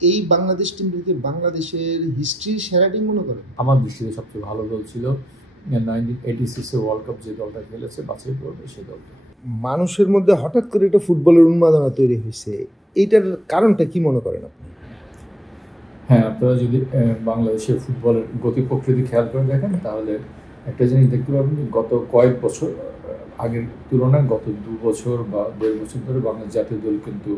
এই বাংলাদেশ টিমটাকে বাংলাদেশের হিস্ট্রির সেরা টিম মনে করেন? আমার দৃষ্টিতে সবচেয়ে ভালো দল ছিল 1986 ওয়ার্ল্ড কাপ যে দলটা খেলেছে বাছাই পর্বে সেই দলটা। মানুষের মধ্যে হঠাৎ করে একটা ফুটবলের উন্মাদনা তৈরি হয়েছে, এইটার কারণটা কি মনে করেন আপনি? হ্যাঁ, আপনারা যদি বাংলাদেশের ফুটবলের গতি প্রকৃতি খেয়াল করে দেখেন তাহলে একটা জিনিস দেখতে পাবেন যে গত কয়েক বছর আগের তুলনায় গত 2 বছর বা 1.5 বছর ধরে বাংলাদেশ জাতীয় দল কিন্তু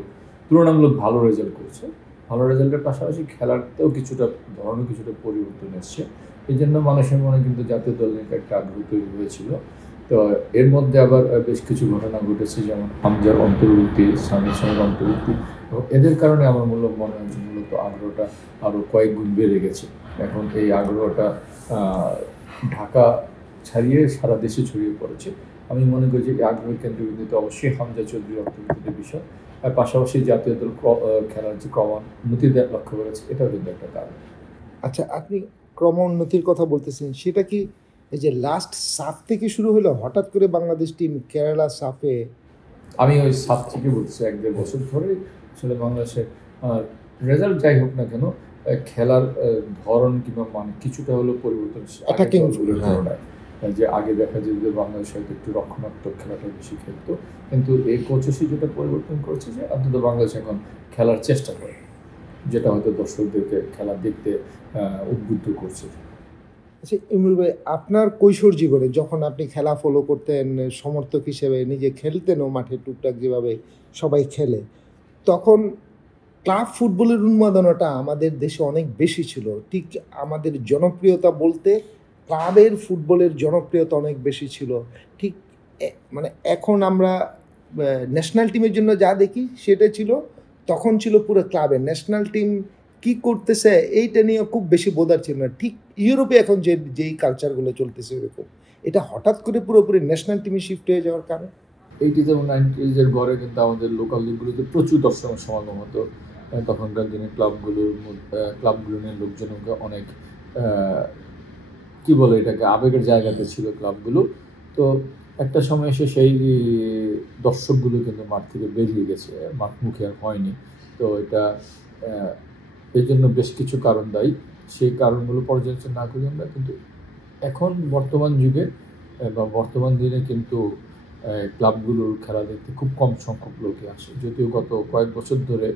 তুলনামূলক ভালো রেজাল্ট করছে। ভালো রেজাল্টের পাশাপাশি খেলাতেও কিছুটা ধরনের কিছুটা পরিবর্তন এসছে। এই জন্য মানুষের মনে কিন্তু জাতীয় দল নিয়ে একটা আগ্রহ তৈরি হয়েছিল। তো এর মধ্যে আবার বেশ কিছু ঘটনা ঘটেছে, যেমন হামজার অন্তর্ভুক্তি, সামির সঙ্গে অন্তর্ভুক্তি, এবং এদের কারণে আমার মনে হয় যে মূলত আগ্রহটা আরও কয়েক গুণ বেড়ে গেছে। এখন এই আগ্রহটা ঢাকা ছাড়িয়ে সারা দেশে ছড়িয়ে পড়েছে। আমি মনে করি যে এই আগ্রহের কেন্দ্রবিন্দুতে অবশ্যই হামজা চৌধুরীর অন্তর্ভুক্তির বিষয়, আর পাশাপাশি জাতীয় দল খেলার যে ক্রমোন্নতি লক্ষ্য করেছে, এটাও কিন্তু একটা কারণ। আচ্ছা, আপনি ক্রমোন্নতির কথা বলতেছেন, সেটা কি এই যে লাস্ট সাফ থেকে শুরু হলো, হঠাৎ করে বাংলাদেশ টিম কেরালা সাফে? আমি ওই সাফ থেকে বলছি 1-1.5 বছর ধরে আসলে বাংলাদেশের রেজাল্ট যাই হোক না কেন, খেলার ধরন কিংবা মানে কিছুটা হলো পরিবর্তন তুলনায়। যে আগে দেখা যেত যে বাংলাদেশ হয়তো একটু রক্ষণাত্মক খেলাটা বেশি খেলতো, কিন্তু এই কোচ এসে যেটা পরিবর্তন করেছে যে অন্তত বাংলাদেশ এখন খেলার চেষ্টা করে, যেটা হয়তো দর্শকদেরকে খেলা দেখতে উদ্বুদ্ধ করছে। আচ্ছা ইমরুল ভাই, আপনার কৈশোর জীবনে যখন আপনি খেলা ফলো করতেন, সমর্থক হিসেবে নিজে খেলতেনও মাঠে টুকটাক যেভাবে সবাই খেলে, তখন ক্লাব ফুটবলের উন্মাদনাটা আমাদের দেশে অনেক বেশি ছিল। ঠিক আমাদের জনপ্রিয়তা বলতে ক্লাবের ফুটবলের জনপ্রিয়তা অনেক বেশি ছিল। ঠিক মানে এখন আমরা ন্যাশনাল টিমের জন্য যা দেখি সেটা ছিল, তখন ছিল পুরো ক্লাবের ন্যাশনাল টিম কি করতেছে এইটা নিয়ে খুব বেশি বোঝার ছিল না। ঠিক ইউরোপে এখন যেই কালচারগুলো চলতেছে ওরকম, এটা হঠাৎ করে পুরোপুরি ন্যাশনাল টিমে শিফট হয়ে যাওয়ার কারণ। 80s এবং 90s গড়ে কিন্তু আমাদের লোকাল লিগগুলোতে প্রচুর দর্শকের সমাগম হতো। তখনকার দিনে ক্লাবগুলো নিয়ে লোকজন অনেক কি বলে এটাকে আবেগের জায়গাতে ছিল ক্লাবগুলো। তো একটা সময় এসে সেই দর্শকগুলো কিন্তু মাঠ থেকে বেরিয়ে গেছে, মাঠমুখী আর হয়নি। তো এটা এর জন্য বেশ কিছু কারণ দায়ী। সেই কারণগুলো পর্যালোচনা না করি আমরা, কিন্তু এখন বর্তমান যুগে বা বর্তমান দিনে কিন্তু ক্লাবগুলোর খেলা দেখতে খুব কম সংখ্যক লোকই আসে, যদিও গত কয়েক বছর ধরে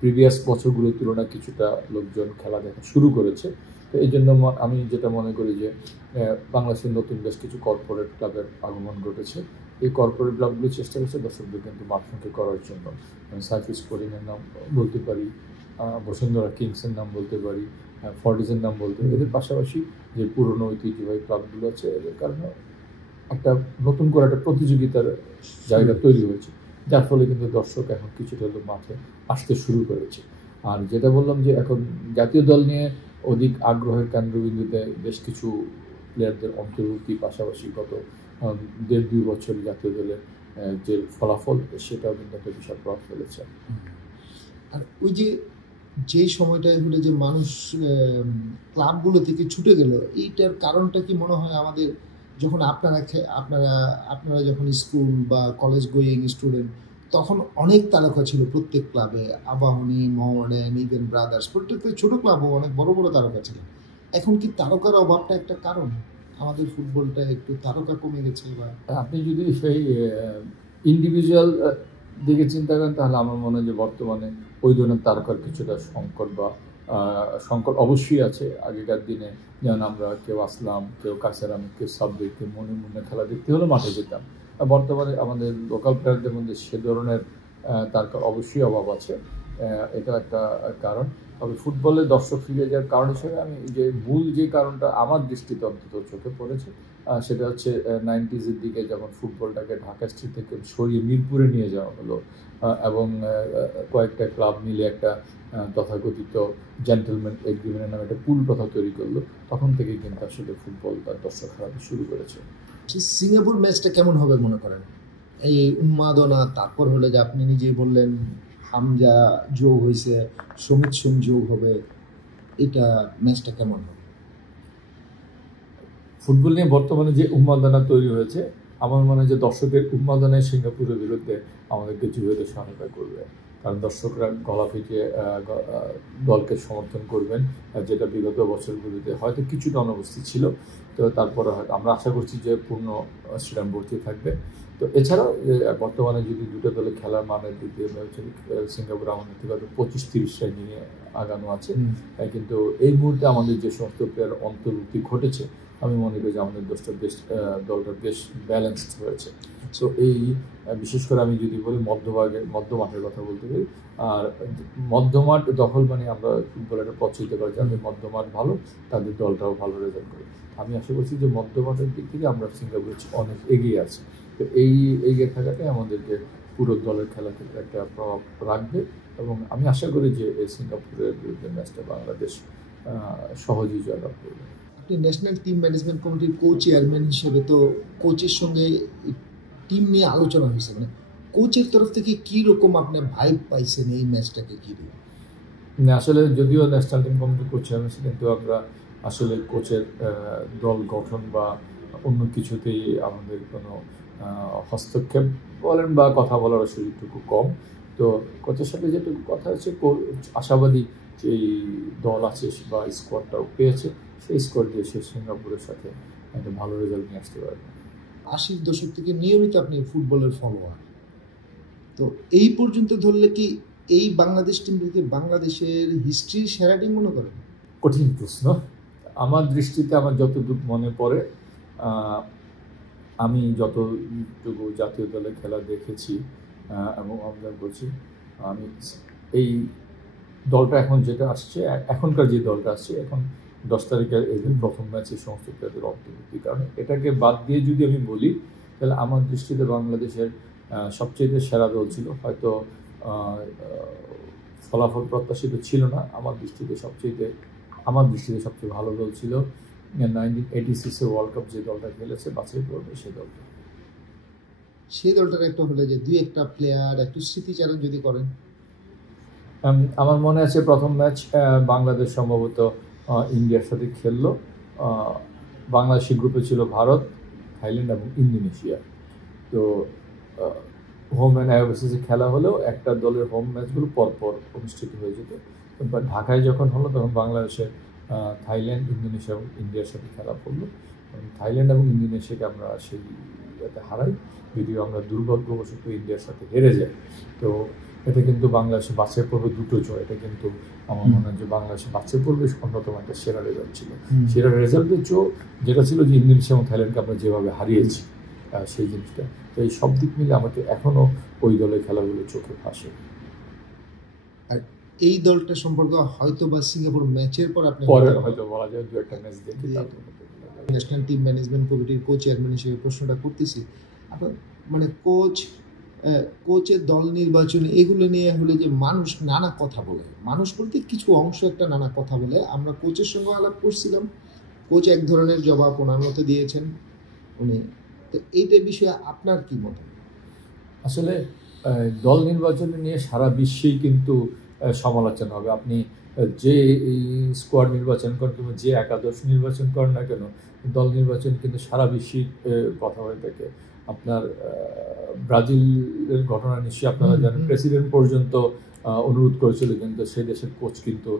প্রিভিয়াস বছরগুলোর তুলনায় কিছুটা লোকজন খেলা দেখা শুরু করেছে। তো এই জন্য আমি যেটা মনে করি যে বাংলাদেশের নতুন বেশ কিছু কর্পোরেট ক্লাবের আগমন ঘটেছে। এই কর্পোরেট ক্লাবগুলো চেষ্টা করছে দর্শকদের কিন্তু মাঠমুখী করার জন্য। সাইফি স্পোর্টিংয়ের নাম বলতে পারি, বসুন্ধরা কিংসের নাম বলতে পারি, ফর্টিসের নাম বলতে পারি। এদের পাশাপাশি যে পুরনো ঐতিহ্যবাহী ক্লাবগুলো আছে, এদের কারণে একটা নতুন করে একটা প্রতিযোগিতার জায়গা তৈরি হয়েছে, যার ফলে কিন্তু দর্শক এখন কিছুটা হলেও মাঠে আসতে শুরু করেছে। আর যেটা বললাম যে এখন জাতীয় দল নিয়ে অধিক আগ্রহের কেন্দ্রবিন্দুতে বেশ কিছু প্লেয়ারদের অন্তর্ভুক্তি, পাশাপাশি গত 1.5-2 বছর জাতীয় দলের যে ফলাফল, সেটাও কিন্তু একটা বিশাল প্রভাব ফেলেছে। আর ওই যে যেই সময়টায় হলো যে মানুষ ক্লাবগুলো থেকে ছুটে গেল, এইটার কারণটা কি মনে হয় আমাদের যখন আপনারা যখন স্কুল বা কলেজ গোয়িং স্টুডেন্ট, তখন অনেক তারকা ছিল প্রত্যেক ক্লাবে, আবাহনী, মোহামেডান, ইভেন ব্রাদার্স, প্রত্যেকটা ছোটো ক্লাবও অনেক বড় বড় তারকা ছিলেন। এখন কি তারকার অভাবটা একটা কারণ আমাদের ফুটবলটা একটু তারকা কমে গেছে? বা আপনি যদি সেই ইন্ডিভিজুয়াল দিকে চিন্তা করেন, তাহলে আমার মনে হয় যে বর্তমানে ওই ধরনের তারকার কিছুটা সংকট অবশ্যই আছে। আগেকার দিনে যেমন আমরা কেউ আসলাম, কেউ কাছেরাম, কেউ সাব্বির, কেউ মনে খেলা দেখতে হলে মাঠে যেতাম। বর্তমানে আমাদের লোকাল প্লেয়ারদের মধ্যে সে ধরনের তারকার অবশ্যই অভাব আছে। এটা একটা কারণ। তবে ফুটবলে দর্শক ফিরে যাওয়ার কারণ হিসেবে আমি যে মূল যে কারণটা আমার দৃষ্টিতে অন্তত চোখে পড়েছে, সেটা হচ্ছে 90s দিকে যখন ফুটবলটাকে ঢাকা স্ট্রিট থেকে সরিয়ে মিরপুরে নিয়ে যাওয়া হলো, এবং কয়েকটা ক্লাব মিলে একটা তথাকথিত জেন্টলম্যান এগ্রিমেন্টের নামে একটা পুল প্রথা তৈরি করলো, তখন থেকেই কিন্তু আসলে ফুটবল তার দর্শক হারাতে শুরু করেছে। সিঙ্গাপুর ম্যাচটা কেমন হবে মনে করেন? এই উন্মাদনা, তারপর হলো যে আপনি নিজেই বললেন হামজা যোগ হয়েছে, সমিত সোম যোগ হবে, এটা ম্যাচটা কেমন হবে? ফুটবল নিয়ে বর্তমানে যে উন্মাদনা তৈরি হয়েছে, আমার মনে হয় যে দর্শকের উন্মাদনায় সিঙ্গাপুরের বিরুদ্ধে আমাদেরকে জুড়ে সহায়তা করবে। কারণ দর্শকরা গলা ফিটিয়ে দলকে সমর্থন করবেন, যেটা বিগত বছরগুলিতে হয়তো কিছুটা অনুপস্থিত ছিল। তো তারপরে হয়তো আমরা আশা করছি যে পূর্ণ স্টেডিয়াম ভর্তি থাকবে। তো এছাড়াও বর্তমানে যদি দুটো দলে খেলার মানের দিক দিয়ে সিঙ্গাপুর আমাদের থেকে হয়তো 25-30 নিয়ে আগানো আছে, কিন্তু এই মুহূর্তে আমাদের যে সমস্ত প্লেয়ার অন্তর্ভুক্তি ঘটেছে, আমি মনে করি যে আমাদের দলটা বেশ ব্যালেন্সড হয়েছে। সো এই বিশেষ করে আমি যদি বলি মধ্যমাঠের কথা বলতে পারি, আর মধ্যমাঠ দখল মানে আমরা ফুটবলের পছন্দ পারি, যাদের মধ্যমাঠ ভালো তাদের দলটাও ভালো রেজাল্ট করে। আমি আশা করছি যে মধ্যমাঠের দিক থেকে আমরা সিঙ্গাপুরের অনেক এগিয়ে আছি। তো এই এগিয়ে থাকাটাই আমাদেরকে পুরো দলের খেলার ক্ষেত্রে একটা প্রভাব রাখবে, এবং আমি আশা করি যে এই সিঙ্গাপুরের বিরুদ্ধে ম্যাচটা বাংলাদেশ সহজেই জয়লাভ করবে। আপনি ন্যাশনাল টিম ম্যানেজমেন্ট কমিটির কো চেয়ারম্যান হিসেবে তো কোচের সঙ্গে টিম নিয়ে আলোচনা হয়েছে, মানে কোচের তরফ থেকে কি রকম আপনার ভাইব পাইছেন এই ম্যাচটাকে ঘিরে? আসলে যদিও ন্যাশনাল টিম কমিটির কোচ চেয়ারম্যান, কিন্তু আমরা আসলে কোচের দল গঠন বা অন্য কিছুতেই আমাদের কোনো হস্তক্ষেপ বলেন বা কথা বলার সুযোগটুকু কম। তো কোচের সাথে যেটুকু কথা হচ্ছে, আশাবাদী যে এই দল আছে বা স্কোয়াডটাও পেয়েছে, সেই স্কোয়াড দিয়ে সে সিঙ্গাপুরের সাথে একটা ভালো রেজাল্ট নিয়ে আসতে পারবে। 80-র দশক থেকে নিয়মিত আপনি ফুটবলের ফলোয়ার, তো এই পর্যন্ত ধরলে কি এই বাংলাদেশ টিমটিকে বাংলাদেশের হিস্ট্রির সেরা টিম মনে করেন? কঠিন প্রশ্ন। আমার দৃষ্টিতে আমার যতটুকু মনে পড়ে, আমি যতটুকু জাতীয় দলে খেলা দেখেছি এবং অবজার্ভ করছি, আমি এই দলটা এখন যেটা আসছে, এখনকার যে দলটা আসছে, এখন 10 তারিখের এই প্রথম ম্যাচে সমস্ত প্লেয়ারদের অন্তর্ভুক্তির কারণে এটাকে বাদ দিয়ে যদি আমি বলি, তাহলে আমার দৃষ্টিতে বাংলাদেশের সবচেয়ে সেরা দল ছিল, হয়তো ফলাফল প্রত্যাশিত ছিল না। আমার দৃষ্টিতে সবচেয়ে ভালো দল ছিল 1986 ওয়ার্ল্ড কাপ যে দলটা খেলেছে বাছাই পর্বে, সেই দলটার একটা হলে যে দুই একটা প্লেয়ার একটু স্মৃতিচারণ যদি করেন। আমার মনে আছে প্রথম ম্যাচ বাংলাদেশ সম্ভবত ইন্ডিয়ার সাথে খেললো। বাংলাদেশের গ্রুপে ছিল ভারত, থাইল্যান্ড এবং ইন্দোনেশিয়া। তো হোম অ্যান্ড অ্যাওয়ে বেসিসে খেলা হলেও একটা দলের হোম ম্যাচগুলো পরপর অনুষ্ঠিত হয়ে যেত। ঢাকায় যখন হলো তখন বাংলাদেশের থাইল্যান্ড, ইন্দোনেশিয়া এবং ইন্ডিয়ার সাথে খেলা পড়লো। থাইল্যান্ড এবং ইন্দোনেশিয়াকে আমরা সেই হারাই, যদিও আমরা দুর্ভাগ্যবশত ইন্ডিয়ার সাথে হেরে যাই। তো এটা কিন্তু বাংলাদেশে বাছাই পর্বে দুটো জয়, এটা কিন্তু আমার মনে হয় যে বাংলাদেশে বাছাই পর্বে অন্যতম একটা সেরা রেজাল্ট ছিল। সেরা রেজাল্টের যেটা ছিল যে ইন্দোনেশিয়া এবং থাইল্যান্ডকে আমরা যেভাবে হারিয়েছি, সেই জিনিসটা। তো এই সব দিক মিলে আমাকে এখনও ওই দলের খেলাগুলো চোখে ভাসে। আর এই দলটা সম্পর্কে হয়তো বা সিঙ্গাপুর ম্যাচের পর আপনি পরে হয়তো বলা যায় দু একটা ম্যাচ দেখে ন্যাশনাল টিম ম্যানেজমেন্ট কমিটির কোচ চেয়ারম্যান হিসেবে প্রশ্নটা করতেছি। আপনার মানে কোচের দল নির্বাচন এগুলো নিয়ে হলে যে মানুষ নানা কথা বলে, মানুষ বলতে কিছু অংশ একটা নানা কথা বলে। আমরা কোচের সঙ্গে আলাপ করছিলাম, কোচ এক ধরনের জবাব ওনার মতো দিয়েছেন উনি। তো এইটা বিষয়ে আপনার কি মত? আসলে দল নির্বাচন নিয়ে সারা বিশ্বেই কিন্তু সমালোচনা হবে। আপনি যে স্কোয়াড নির্বাচন করেন কিংবা যে একাদশ নির্বাচন করেন না কেন, দল নির্বাচন কিন্তু সারা বিশ্বেই কথা হয়ে থাকে। আপনার ব্রাজিলের ঘটনা নিশ্চয়ই আপনারা জানেন, প্রেসিডেন্ট পর্যন্ত অনুরোধ করেছিল, কিন্তু সে দেশের কোচ কিন্তু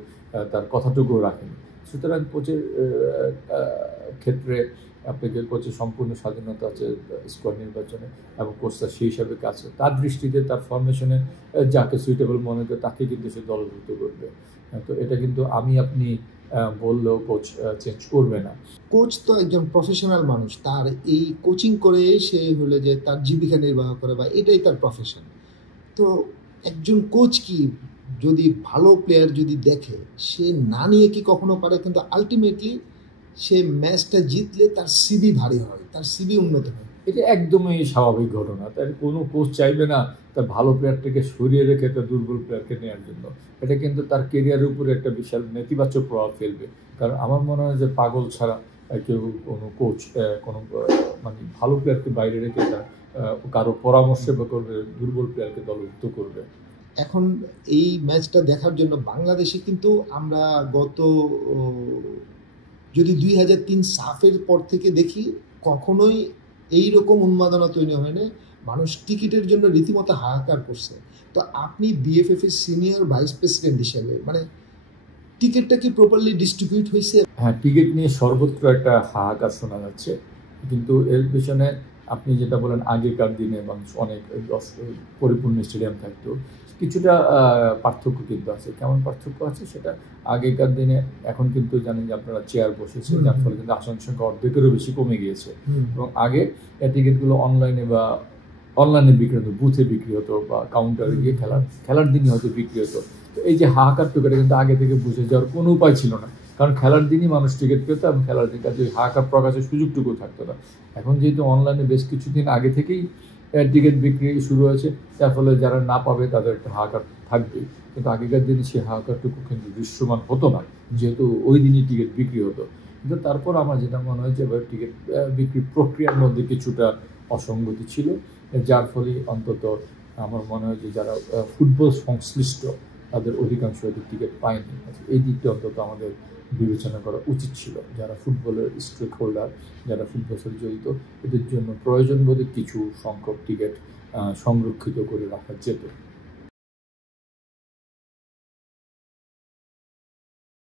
তার কথাটুকু রাখেনি। সুতরাং কোচের ক্ষেত্রে আপনাকে কোচের সম্পূর্ণ স্বাধীনতা আছে স্কোয়াড নির্বাচনে, এবং কোচটা সেই হিসাবে কাজ করে। তার দৃষ্টিতে তার ফরমেশনে যাকে সুইটেবল মনে করে তাকে কিন্তু সে দলভুক্ত করবে। তো এটা কিন্তু আপনি বললেও কোচ চেঞ্জ করবে না। কোচ তো একজন প্রফেশনাল মানুষ, তার এই কোচিং করে সে হলে যে তার জীবিকা নির্বাহ করে বা এটাই তার প্রফেশন। তো একজন কোচ কি যদি ভালো প্লেয়ার যদি দেখে, সে না নিয়ে কি কখনো পারে? কিন্তু আলটিমেটলি সে ম্যাচটা জিতলে তার সিবি ভারী হয়, তার সিবি উন্নত হয়। এটা একদমই স্বাভাবিক ঘটনা। তাই কোনো কোচ চাইবে না তার ভালো প্লেয়ারটাকে সরিয়ে রেখে তার দুর্বল প্লেয়ারকে নেওয়ার জন্য। এটা কিন্তু তার কেরিয়ারের উপরে একটা বিশাল নেতিবাচক প্রভাব ফেলবে। কারণ আমার মনে হয় যে পাগল ছাড়া কেউ কোনো কোচ কোনো মানে ভালো প্লেয়ারকে বাইরে রেখে তার কারো পরামর্শে বা করবে দুর্বল প্লেয়ারকে দলভুক্ত করবে। এখন এই ম্যাচটা দেখার জন্য বাংলাদেশে কিন্তু আমরা যদি 2003 সাফের পর থেকে দেখি, কখনোই এইরকম উন্মাদনা তৈরি হয় না। মানুষ টিকিটের জন্য রীতিমতো হাহাকার করছে। তো আপনি বিএফএফ এর সিনিয়র ভাইস প্রেসিডেন্ট হিসেবে মানে টিকিটটা কি প্রপারলি ডিস্ট্রিবিউট হয়েছে? হ্যাঁ, টিকিট নিয়ে সর্বত্র একটা হাহাকার শোনা যাচ্ছে, কিন্তু এর পেছনে আপনি যেটা বলেন আগেকার দিনে মানুষ অনেক পরিপূর্ণ স্টেডিয়াম থাকতো, কিছুটা পার্থক্য কিন্তু আছে। কেমন পার্থক্য আছে সেটা, আগেকার দিনে এখন কিন্তু জানেন যে আপনারা চেয়ার বসেছে, যার ফলে কিন্তু আসন সংখ্যা অর্ধেকেরও বেশি কমে গিয়েছে। এবং আগে টিকিটগুলো অনলাইনে বিক্রি হতো, বুথে বিক্রি হতো বা কাউন্টারে গিয়ে খেলার দিনই হয়তো বিক্রি হতো। তো এই যে হাহাকারটুকু, এটা কিন্তু আগে থেকে বুঝে যাওয়ার কোনো উপায় ছিল না, কারণ খেলার দিনই মানুষ টিকিট পেত এবং খেলার দিন কাজে হাহাকার প্রকাশের সুযোগটুকু থাকতো না। এখন যেহেতু অনলাইনে বেশ কিছুদিন আগে থেকেই টিকিট বিক্রি শুরু হয়েছে, যার ফলে যারা না পাবে তাদের একটা হাহাকার থাকবেই। কিন্তু আগেকার দিনে সেই হাহাকারটুকু কিন্তু দৃশ্যমান হতো না, যেহেতু ওই দিনই টিকিট বিক্রি হতো। কিন্তু তারপর আমার যেটা মনে হয় যে এবার টিকিট বিক্রির প্রক্রিয়ার মধ্যে কিছুটা অসঙ্গতি ছিল, যার ফলে অন্তত আমার মনে হয় যে যারা ফুটবল সংশ্লিষ্ট তাদের অধিকাংশ টিকিট পায়নি। এই দিকটা অন্তত আমাদের বিবেচনা করা উচিত ছিল। যারা ফুটবলের স্টেক হোল্ডার, যারা ফুটবল সাথে জড়িত, এদের জন্য প্রয়োজন বোধে কিছু সংখ্যক টিকিট সংরক্ষিত করে রাখা যেত।